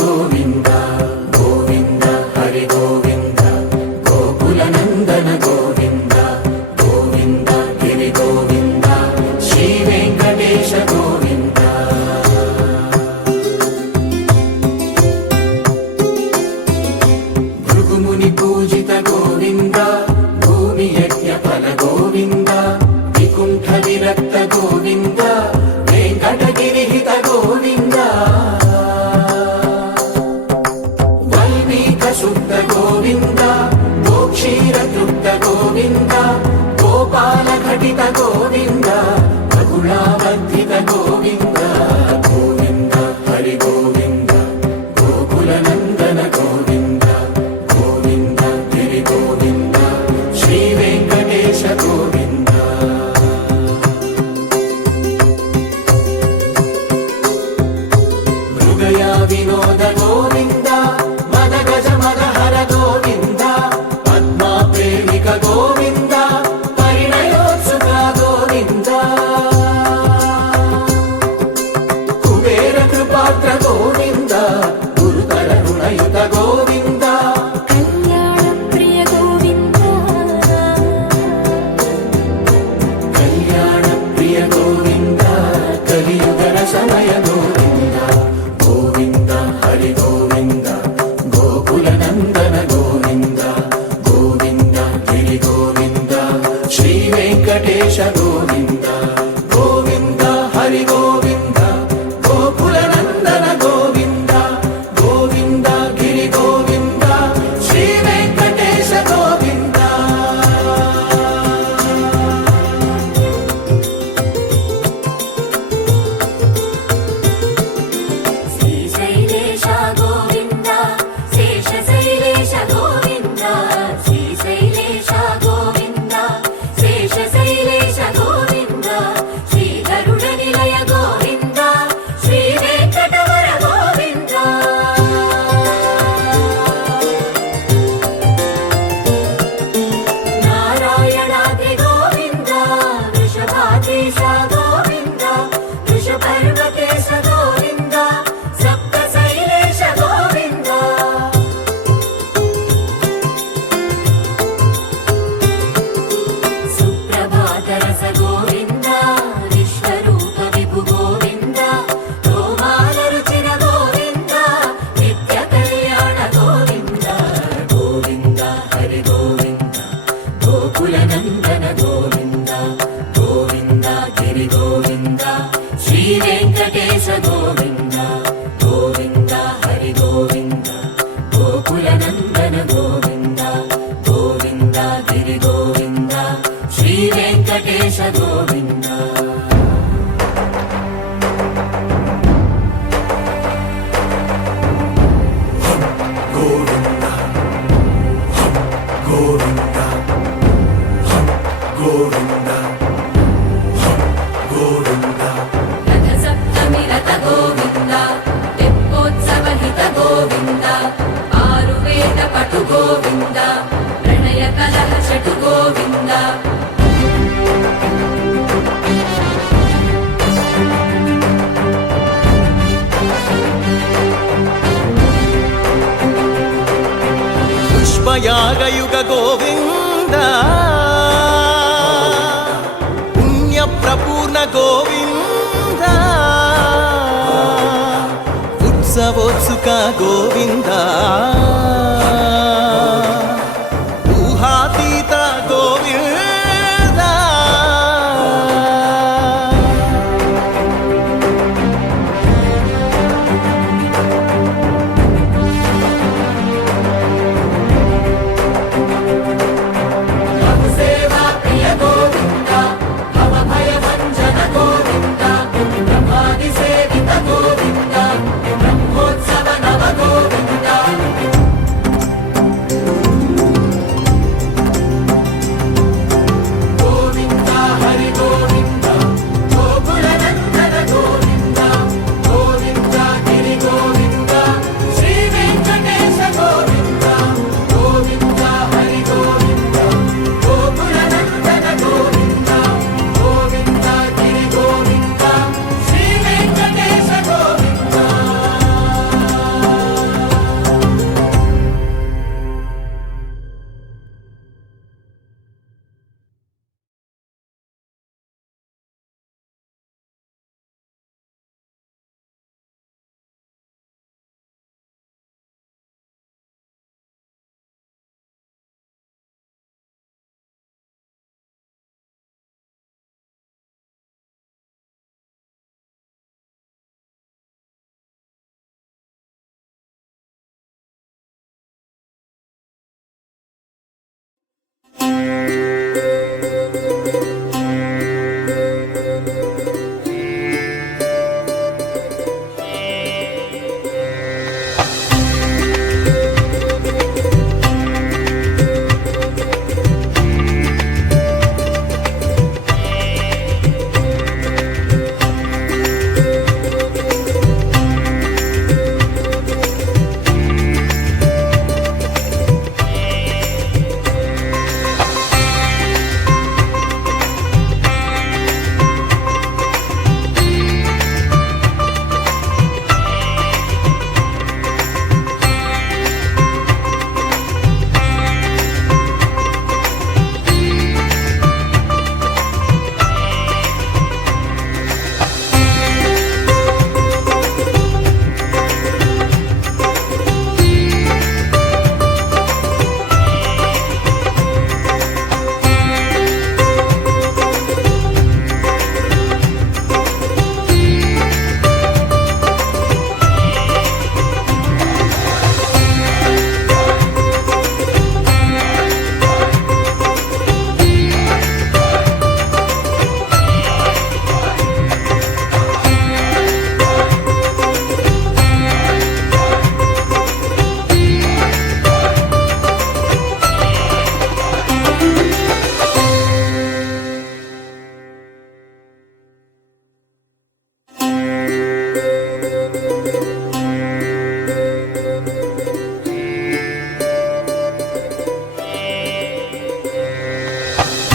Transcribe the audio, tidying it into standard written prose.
गोविन्द गोविन्द हरि गोविन्द गोकुलनन्दन गोविन्द गोविन्द गिरि गोविन्द श्री वेङ्कटेश गोविन्द भृगुमुनि पूजित गोविन्द भूमि यज्ञ फल गोविन्द विकुण्ठ विरक्त गोविन्द वेङ्कटगिरिहित गोविन्द वल्मीक शुद्ध गोविन्द गोक्षीर तृप्त गोविन्द गोपाल घटित गोविन्द बकुलावर्धित गोविन्द गोविन्द हरि गोविन्द गोकुलनन्दन गोविन्द गोविन्द गिरि गोविन्द श्री वेङ्कटेश गोविन्द मृगया विनोद गोविन्द मद गज मदहर गोविन्द पद्मा प्रेमिक गोविन्द परिणयोत्सुक गोविन्द कुबेर कृपात्र गोविन्द गुरुतर ऋणयुत गोविन्द कल्याणप्रिय गोविन्द कल्याणप्रिय गोविन्द कलियुगर समय गोविन्द गोविन्द हरि गोविन्द गोकुलनन्दन गोविन्द गोविन्द गिरि गोविन्द श्री वेङ्कटेश गोविन्द गोविन्द हरि गोविन्द गोकुलनन्दन गोविन्द गोविन्द गिरि गोविन्द श्री वेङ्कटेश गोविन्द श्रीशैलेश गोविन्द शेषशैलेश गोविन्द श्रीशैलेश गोविन्द शेषशैलेश गोविन्द श्रीगरुडनिलय गोविन्द श्रीवेङ्कटवर गोविन्द नारायणाद्रि गोविन्द वृषभाद्रीश गोविन्द वृषपर्वतेश गोविन्द सप्तशैलेश गोविन्द सुप्रभातरस गोविन्द विश्वरूप विभु गोविन्द गोमालरुचिर गोविन्द नित्यकल्याण गोविन्द गोविन्द हरि गोविन्द गोकुलनन्दन गोविन्द गोविन्द गिरि गोविन्द श्री वेङ्कटेश गोविन्द गोविन्द हरि गोविन्द गोकुलनन्दन गोविन्द गोविन्द गिरि गोविन्द श्री वेङ्कटेश गोविन्द गोविन्द गोविन्द गोविन्द गोविन्द रथसप्तमि रथ गोविन्द तेप्पोत्सवहित गोविन्द आरुवेद पटु गोविन्द प्रणय कलह शटु गोविन्द पुष्पयागयुग गोविन्द पुण्यप्रपूर्ण गोविन्द उत्सवोत्सुक गोविन्द